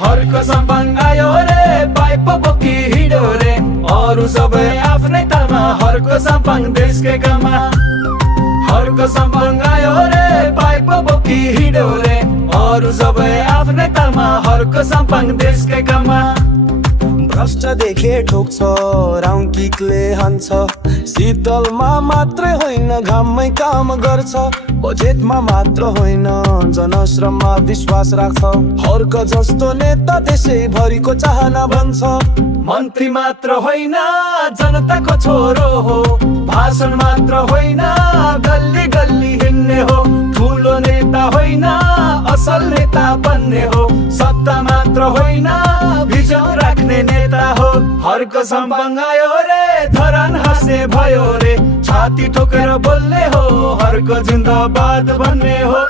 हर्क सम्पङ आयो रे पाइप बोकी हिँड्यो रे अरू सबै आफ्नै तालमा हर्क सम्पङ देशकै काममा हर्क सम्पङ आयो रे पाइप बोकी हिँड्यो रे अरू सबै आफ्नै तालमा हर्क सम्पङ देशकै काममा भ्रष्ट देखे ठोक्छ राउन्किकले हान्छ शीतलमा मात्रै होइन घाममै काम गर्छ बजेटमा मात्र होइन जनश्रममा विश्वास राख्छ हर्क जस्तो नेता देशैभरिको चाहना बन्छ मन्त्री मात्र होइन जनताको छोरो हो भाषण मात्र होइन गल्ली गल्ली हिँड्ने हो ठुलो नेता होइन असल नेता बन्ने हो सत्ता मात्र होइन भिजन राख्ने नेता हो हर्क सम्पङ आयो रे धरान हाँस्ने भयो रे छाती ठोकेर बोल्ने हो हर्क जिन्दाबाद भन्ने हो।